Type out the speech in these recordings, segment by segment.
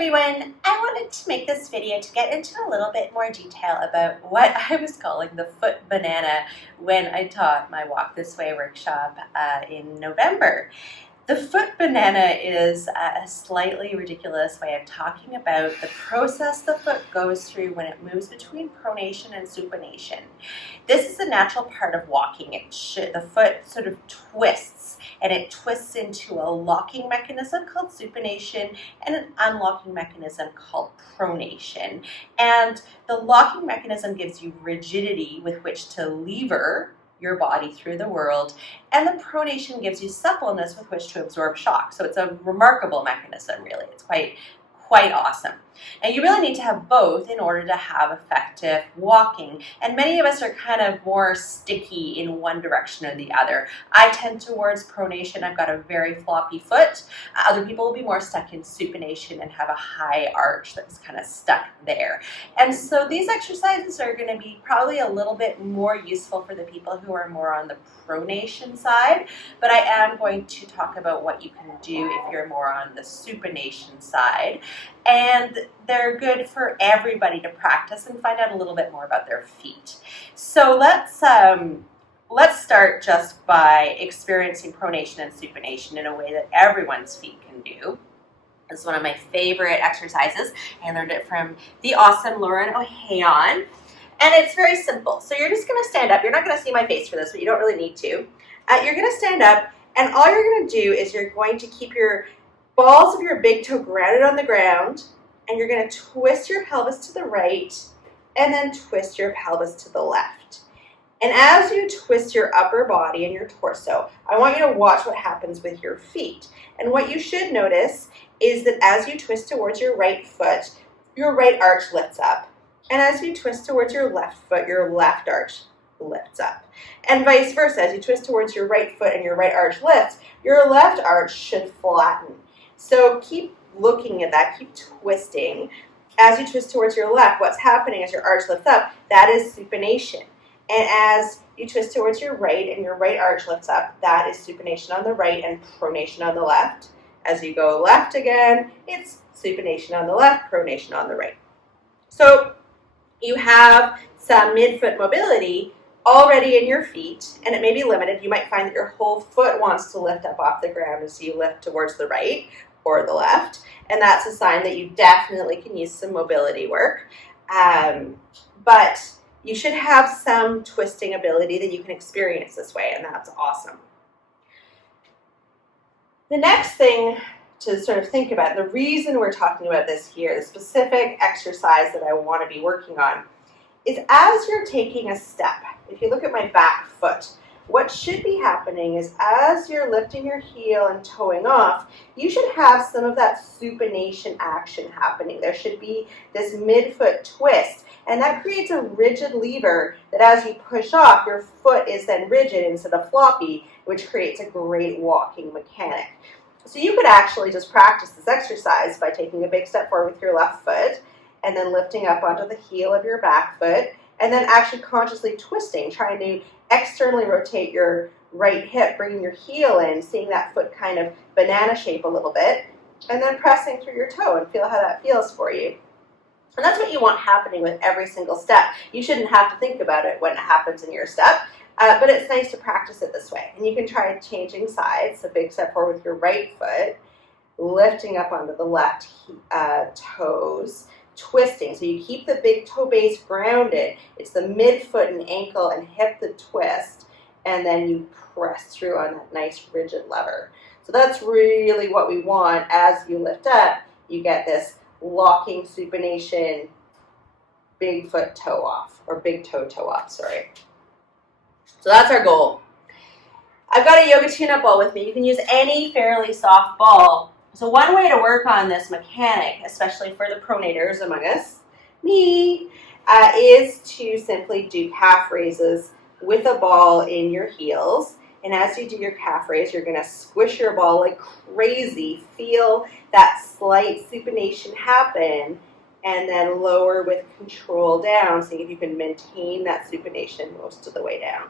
everyone, I wanted to make this video to get into a little bit more detail about what I was calling the foot banana when I taught my Walk This Way workshop in November. The foot banana is a slightly ridiculous way of talking about the process the foot goes through when it moves between pronation and supination. This is a natural part of walking. The foot sort of twists, and it twists into a locking mechanism called supination and an unlocking mechanism called pronation. And the locking mechanism gives you rigidity with which to lever your body through the world, and the pronation gives you suppleness with which to absorb shock. So it's a remarkable mechanism, really. It's quite awesome. And you really need to have both in order to have effective walking. And many of us are kind of more sticky in one direction or the other. I tend towards pronation. I've got a very floppy foot. Other people will be more stuck in supination and have a high arch that's kind of stuck there. And so these exercises are going to be probably a little bit more useful for the people who are more on the pronation side, but I am going to talk about what you can do if you're more on the supination side. And they're good for everybody to practice and find out a little bit more about their feet. So let's start just by experiencing pronation and supination in a way that everyone's feet can do. This is one of my favorite exercises. I learned it from the awesome Lauren O'Hayon. And it's very simple. So you're just going to stand up. You're not going to see my face for this, but you don't really need to. You're going to stand up, and all you're going to do is you're going to keep your balls of your big toe grounded on the ground, and you're going to twist your pelvis to the right and then twist your pelvis to the left. And as you twist your upper body and your torso, I want you to watch what happens with your feet. And what you should notice is that as you twist towards your right foot, your right arch lifts up. And as you twist towards your left foot, your left arch lifts up. And vice versa, as you twist towards your right foot and your right arch lifts, your left arch should flatten. So keep looking at that, keep twisting. As you twist towards your left, what's happening as your arch lifts up, that is supination. And as you twist towards your right and your right arch lifts up, that is supination on the right and pronation on the left. As you go left again, it's supination on the left, pronation on the right. So you have some midfoot mobility already in your feet, and it may be limited. You might find that your whole foot wants to lift up off the ground as you lift towards the right or the left, and that's a sign that you definitely can use some mobility work. But you should have some twisting ability that you can experience this way, and that's awesome. The next thing to sort of think about, the reason we're talking about this here, the specific exercise that I want to be working on, is as you're taking a step, if you look at my back foot, what should be happening is as you're lifting your heel and toeing off, you should have some of that supination action happening. There should be this midfoot twist, and that creates a rigid lever that as you push off, your foot is then rigid instead of floppy, which creates a great walking mechanic. So you could actually just practice this exercise by taking a big step forward with your left foot and then lifting up onto the heel of your back foot and then actually consciously twisting, trying to externally rotate your right hip, bringing your heel in, seeing that foot kind of banana shape a little bit, and then pressing through your toe and feel how that feels for you. And that's what you want happening with every single step. You shouldn't have to think about it when it happens in your step. But it's nice to practice it this way. And you can try changing sides. So big step forward with your right foot, lifting up onto the left toes, twisting. So you keep the big toe base grounded. It's the midfoot and ankle and hip that twist. And then you press through on that nice rigid lever. So that's really what we want. As you lift up, you get this locking supination, big foot toe off, or big toe off, sorry. So that's our goal. I've got a yoga tune-up ball with me. You can use any fairly soft ball. So one way to work on this mechanic, especially for the pronators among us, me, is to simply do calf raises with a ball in your heels. And as you do your calf raise, you're going to squish your ball like crazy. Feel that slight supination happen, and then lower with control down, seeing if you can maintain that supination most of the way down.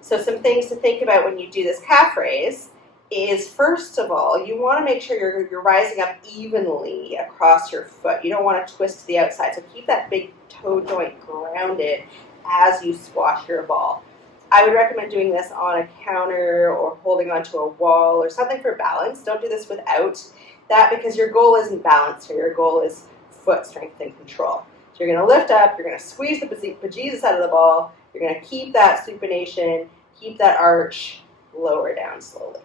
So some things to think about when you do this calf raise is, first of all, you want to make sure you're rising up evenly across your foot. You don't want to twist to the outside, so keep that big toe joint grounded as you squash your ball. I would recommend doing this on a counter or holding onto a wall or something for balance. Don't do this without that, because your goal isn't balance here. Your goal is foot strength and control. So you're going to lift up, you're going to squeeze the bejesus out of the ball, you're going to keep that supination, keep that arch, lower down slowly.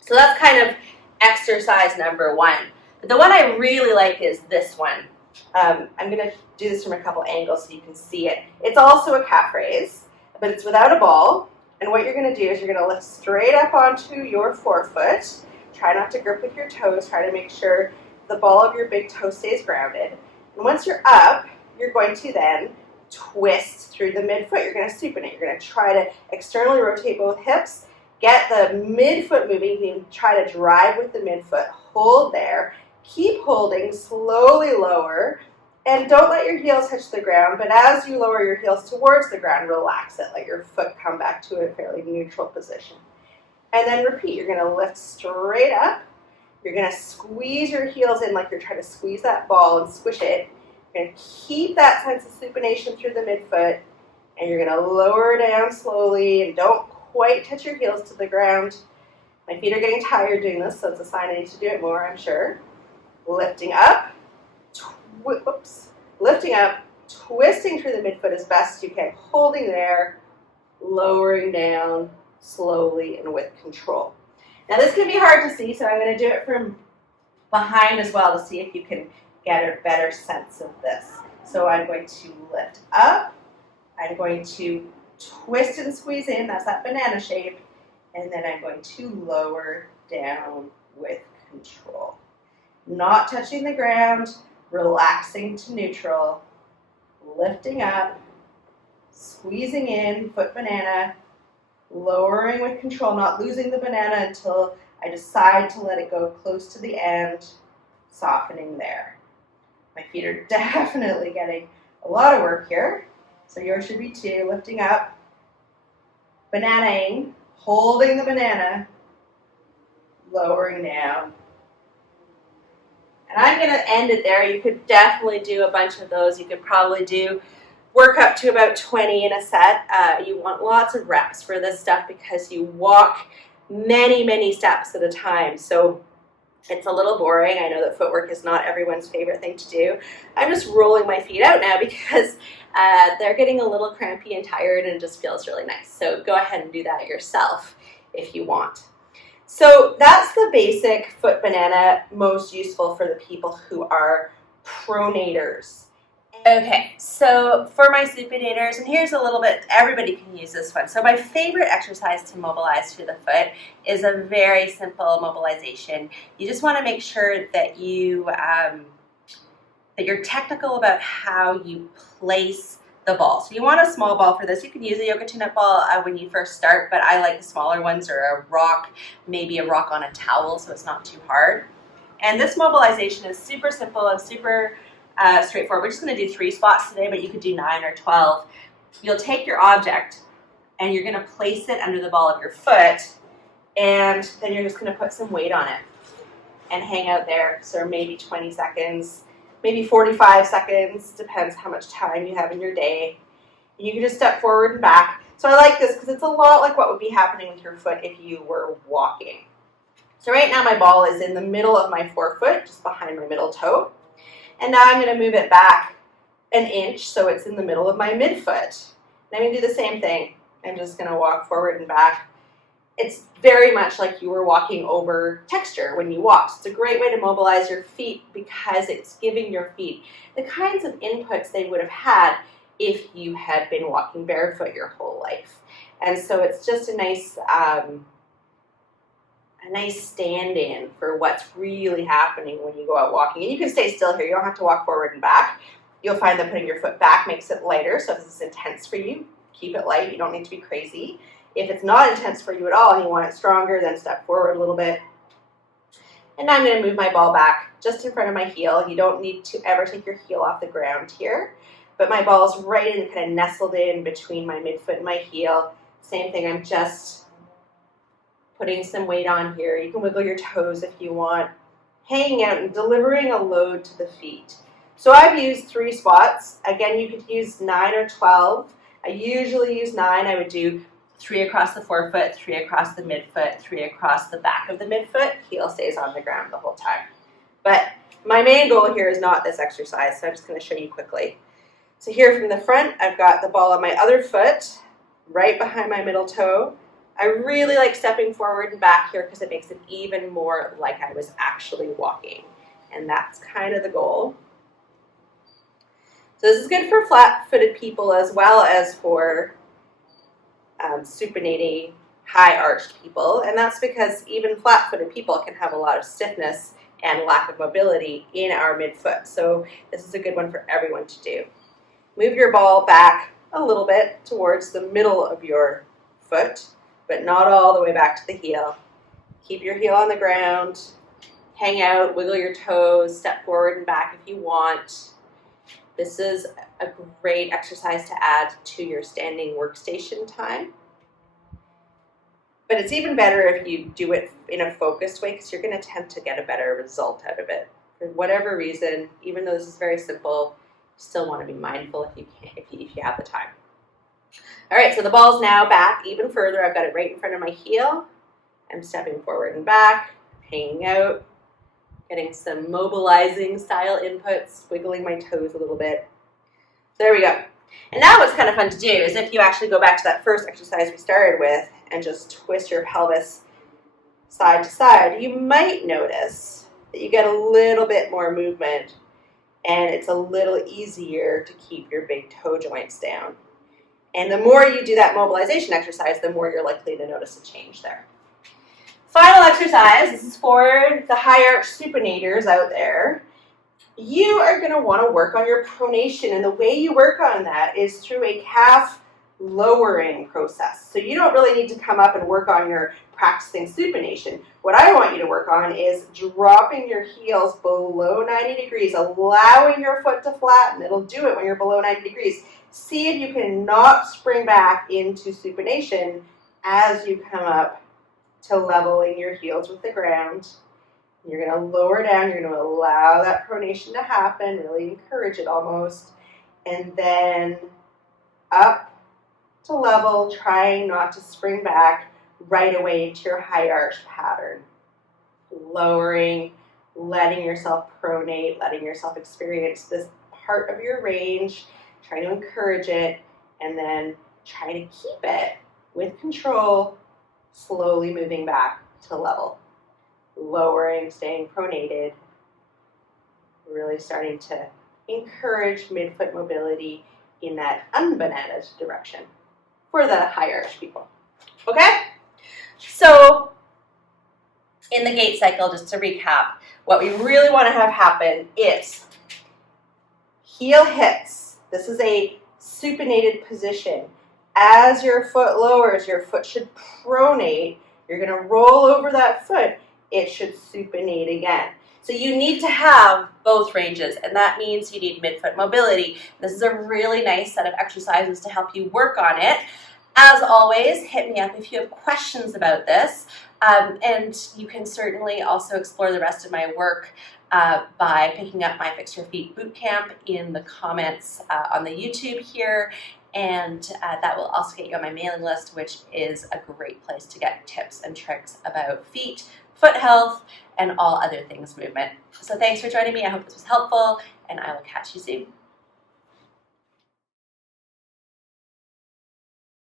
So that's kind of exercise number one. But the one I really like is this one. I'm going to do this from a couple angles so you can see it. It's also a calf raise, but it's without a ball. And what you're going to do is you're going to lift straight up onto your forefoot. Try not to grip with your toes. Try to make sure the ball of your big toe stays grounded. And once you're up, you're going to then twist through the midfoot. You're going to supinate. You're going to try to externally rotate both hips. Get the midfoot moving. You can try to drive with the midfoot. Hold there. Keep holding. Slowly lower. And don't let your heels touch the ground. But as you lower your heels towards the ground, relax it. Let your foot come back to a fairly neutral position. And then repeat. You're going to lift straight up. You're going to squeeze your heels in like you're trying to squeeze that ball and squish it. You're going to keep that sense of supination through the midfoot. And you're going to lower down slowly. And don't quite touch your heels to the ground. My feet are getting tired doing this, so it's a sign I need to do it more, I'm sure. Lifting up. Lifting up. Twisting through the midfoot as best you can. Holding there. Lowering down slowly and with control. Now this can be hard to see, so I'm going to do it from behind as well to see if you can get a better sense of this. So I'm going to lift up, I'm going to twist and squeeze in, that's that banana shape, and then I'm going to lower down with control. Not touching the ground, relaxing to neutral, lifting up, squeezing in, foot banana, lowering with control, not losing the banana until I decide to let it go close to the end, softening there. My feet are definitely getting a lot of work here, so yours should be too. Lifting up, bananaing, holding the banana, lowering down. And I'm going to end it there. You could definitely do a bunch of those. You could probably work up to about 20 in a set. You want lots of reps for this stuff because you walk many, many steps at a time. So it's a little boring. I know that footwork is not everyone's favorite thing to do. I'm just rolling my feet out now because they're getting a little crampy and tired, and it just feels really nice. So go ahead and do that yourself if you want. So that's the basic foot banana, most useful for the people who are pronators. Okay, so for my supinators, and here's a little bit, everybody can use this one. So my favorite exercise to mobilize through the foot is a very simple mobilization. You just want to make sure that you're technical about how you place the ball. So you want a small ball for this. You can use a yoga tune-up ball when you first start, but I like the smaller ones, or a rock, maybe a rock on a towel so it's not too hard. And this mobilization is super simple and super straightforward. We're just going to do 3 spots today, but you could do 9 or 12. You'll take your object and you're going to place it under the ball of your foot, and then you're just going to put some weight on it and hang out there. So maybe 20 seconds, maybe 45 seconds, depends how much time you have in your day. You can just step forward and back. So I like this because it's a lot like what would be happening with your foot if you were walking. So right now my ball is in the middle of my forefoot, just behind my middle toe. And now I'm going to move it back an inch so it's in the middle of my midfoot. And I'm going to do the same thing. I'm just going to walk forward and back. It's very much like you were walking over texture when you walked. It's a great way to mobilize your feet because it's giving your feet the kinds of inputs they would have had if you had been walking barefoot your whole life. And so it's just a nice stand-in for what's really happening when you go out walking. And you can stay still here. You don't have to walk forward and back. You'll find that putting your foot back makes it lighter. So if this is intense for you, keep it light. You don't need to be crazy. If it's not intense for you at all and you want it stronger, then step forward a little bit. And now I'm going to move my ball back just in front of my heel. You don't need to ever take your heel off the ground here. But my ball is right in, kind of nestled in between my midfoot and my heel. Same thing, I'm just putting some weight on here. You can wiggle your toes if you want, hanging out and delivering a load to the feet. So I've used 3 spots. Again, you could use 9 or 12. I usually use 9. I would do 3 across the forefoot, 3 across the midfoot, 3 across the back of the midfoot. Heel stays on the ground the whole time. But my main goal here is not this exercise, so I'm just going to show you quickly. So here from the front, I've got the ball on my other foot, right behind my middle toe. I really like stepping forward and back here because it makes it even more like I was actually walking. And that's kind of the goal. So this is good for flat-footed people as well as for supinating high-arched people. And that's because even flat-footed people can have a lot of stiffness and lack of mobility in our midfoot. So this is a good one for everyone to do. Move your ball back a little bit towards the middle of your foot, but not all the way back to the heel. Keep your heel on the ground, hang out, wiggle your toes, step forward and back if you want. This is a great exercise to add to your standing workstation time. But it's even better if you do it in a focused way because you're going to tend to get a better result out of it. For whatever reason, even though this is very simple, you still want to be mindful if you have the time. All right, so the ball's now back even further. I've got it right in front of my heel. I'm stepping forward and back, hanging out, getting some mobilizing style inputs, wiggling my toes a little bit. So there we go. And now what's kind of fun to do is if you actually go back to that first exercise we started with and just twist your pelvis side to side, you might notice that you get a little bit more movement and it's a little easier to keep your big toe joints down. And the more you do that mobilization exercise, the more you're likely to notice a change there. Final exercise, this is for the high arch supinators out there. You are going to want to work on your pronation, and the way you work on that is through a calf lowering process. So you don't really need to come up and work on your practicing supination. What I want you to work on is dropping your heels below 90 degrees, allowing your foot to flatten. It'll do it when you're below 90 degrees. See if you can not spring back into supination as you come up to leveling your heels with the ground. You're going to lower down. You're going to allow that pronation to happen, really encourage it almost. And then up to level, trying not to spring back right away into your high arch pattern. Lowering, letting yourself pronate, letting yourself experience this part of your range, trying to encourage it, and then try to keep it with control, slowly moving back to level. Lowering, staying pronated, really starting to encourage midfoot mobility in that unbanana direction for the high arch people. Okay? So in the gait cycle, just to recap, what we really want to have happen is heel hits. This is a supinated position. As your foot lowers, your foot should pronate. You're going to roll over that foot. It should supinate again. So you need to have both ranges, and that means you need midfoot mobility. This is a really nice set of exercises to help you work on it. As always, hit me up if you have questions about this, and you can certainly also explore the rest of my work by picking up my Fix Your Feet Bootcamp in the comments on the YouTube here, and that will also get you on my mailing list, which is a great place to get tips and tricks about feet, foot health, and all other things movement. So thanks for joining me. I hope this was helpful, and I will catch you soon.